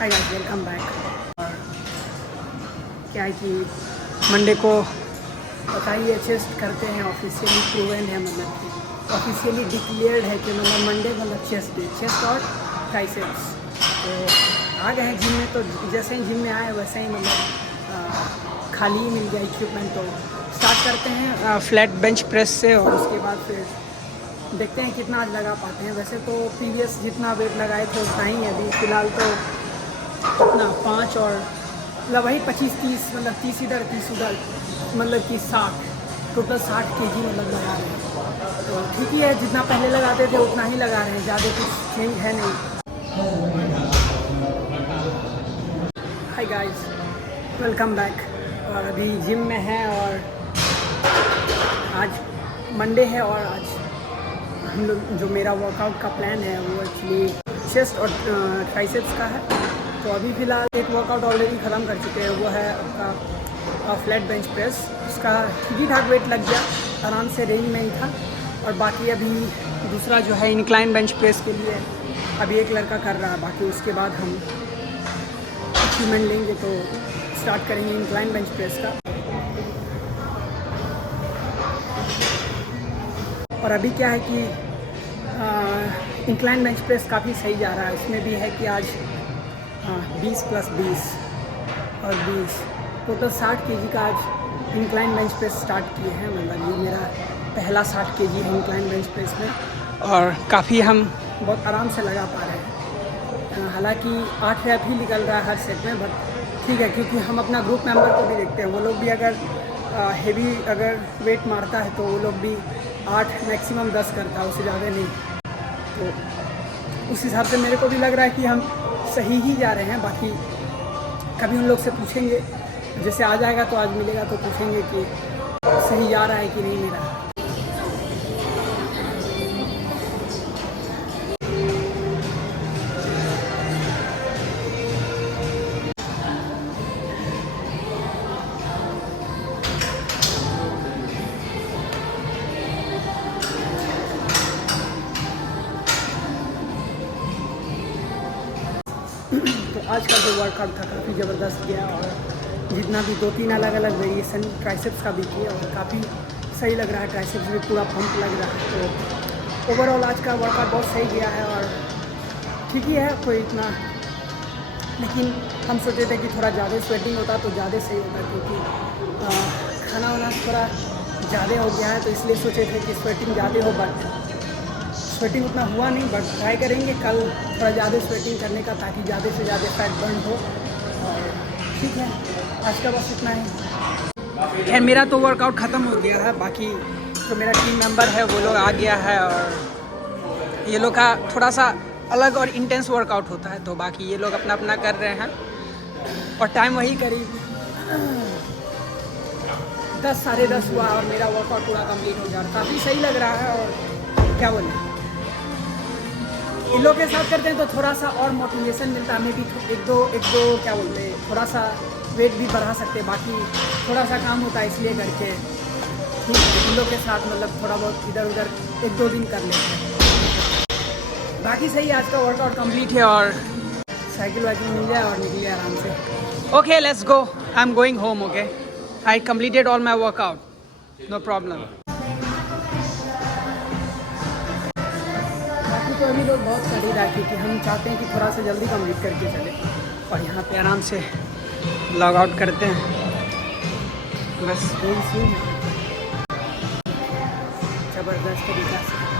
Hi guys, welcome back. और क्या है कि मंडे को बताइए चेस्ट करते हैं, ऑफिशियली प्रूवन है, मतलब कि ऑफिशियली डिक्लेयर्ड है कि मतलब मंडे मतलब चेस्ट डे, चेस्ट और ट्राइसेप्स। तो आ गए हैं जिम में, तो जैसे ही जिम में आए वैसे ही मतलब खाली ही मिल गया इक्विपमेंट। तो स्टार्ट करते हैं फ्लैट बेंच प्रेस से, और उसके बाद फिर देखते हैं कितना आज लगा पाते हैं। वैसे तो प्रीवियस जितना वेट लगाए थे उतना ही है, अभी फ़िलहाल तो अपना 5 और मतलब वही 25-30, मतलब 30 इधर 30 उधर, मतलब कि 60, टोटल 60 केजी मतलब लगा रहे हैं। तो ठीक ही है, जितना पहले लगाते थे उतना ही लगा रहे हैं, ज़्यादा कुछ चेंज है नहीं। Hi guys, welcome back. और अभी जिम में है, और आज मंडे है, और आज हम लोग जो मेरा वर्कआउट का प्लान है वो एक्चुअली चेस्ट और ट्राइसेप्स का है। तो अभी फ़िलहाल एक वर्कआउट ऑलरेडी ख़त्म कर चुके हैं, वो है आपका फ्लैट बेंच प्रेस। उसका ठीक ठाक वेट लग गया, आराम से रेंज में ही था। और बाकी अभी दूसरा जो है इंक्लाइन बेंच प्रेस के लिए अभी एक लड़का कर रहा है, बाकी उसके बाद हम इक्विपमेंट लेंगे तो स्टार्ट करेंगे इंक्लाइन बेंच प्रेस का। और अभी क्या है कि इंक्लाइन बेंच प्रेस काफ़ी सही जा रहा है। उसमें भी है कि आज 20 + 20 और 20 टोटल 60 केजी का आज इंक्लाइन बेंच प्रेस स्टार्ट किए हैं। मतलब ये मेरा पहला 60 केजी है इंक्लाइन बेंच प्रेस में, और काफ़ी हम बहुत आराम से लगा पा रहे हैं। हालांकि 8 रैप ही निकल रहा है हर सेट में, बट ठीक है, क्योंकि हम अपना ग्रुप मेंबर को भी देखते हैं। वो लोग भी अगर हेवी अगर वेट मारता है तो वो लोग भी 8 मैक्सिमम 10 करता है, उससे ज़्यादा नहीं। तो उस हिसाब से मेरे को भी लग रहा है कि हम सही ही जा रहे हैं। बाकी कभी उन लोग से पूछेंगे, जैसे आ जाएगा तो आज मिलेगा तो पूछेंगे कि सही जा रहा है कि नहीं मेरा। तो आज का जो वर्कआउट था काफ़ी ज़बरदस्त गया, और जितना भी 2-3 अलग अलग वेरिएशन ट्राइसेप्स का भी किया, और काफ़ी सही लग रहा है। ट्राइसेप्स भी पूरा पंप लग रहा है। तो ओवरऑल आज का वर्कआउट बहुत सही गया है, और ठीक ही है, कोई इतना। लेकिन हम सोचे थे कि थोड़ा ज़्यादा स्वेटिंग होता तो ज़्यादा सही होता, क्योंकि खाना वाना थोड़ा ज़्यादा हो गया है, तो इसलिए सोचे थे कि स्वेटिंग ज़्यादा हो। बट स्वेटिंग उतना हुआ नहीं, बट ट्राई करेंगे कल थोड़ा ज़्यादा स्वेटिंग करने का, ताकि ज़्यादा से ज़्यादा फैट बर्न हो। और ठीक है, आज का बस इतना ही। खैर, मेरा तो वर्कआउट ख़त्म हो गया है। बाकी जो मेरा टीम मेंबर है वो लोग आ गया है, और ये लोग का थोड़ा सा अलग और इंटेंस वर्कआउट होता है। तो बाकी ये लोग अपना अपना कर रहे हैं, और टाइम वही करीब 10 साढ़े 10 हुआ, और मेरा वर्कआउट पूरा कंप्लीट हो गया। काफ़ी सही लग रहा है, और क्या बोलें, इन लोग के साथ करते हैं तो थोड़ा सा और मोटिवेशन मिलता है। हमें भी एक दो क्या बोलते हैं, थोड़ा सा वेट भी बढ़ा सकते हैं। बाकी थोड़ा सा काम होता है, इसलिए करके ठीक है, इन लोग के साथ मतलब थोड़ा बहुत इधर उधर 1-2 दिन कर लेते हैं। बाकी सही, आज का वर्कआउट कंप्लीट है, और साइकिल वाइकिल मिल जाए और निकले आराम से। Okay, let's go, I am going home. Okay, I completed all my workout, no problem. तो अभी लोग बहुत खरीद रहा है, क्योंकि हम चाहते हैं कि थोड़ा सा जल्दी कंप्लीट करके चले, और यहाँ पे आराम से लॉग आउट करते हैं। बस यही सीन है, ज़बरदस्त तरीका से।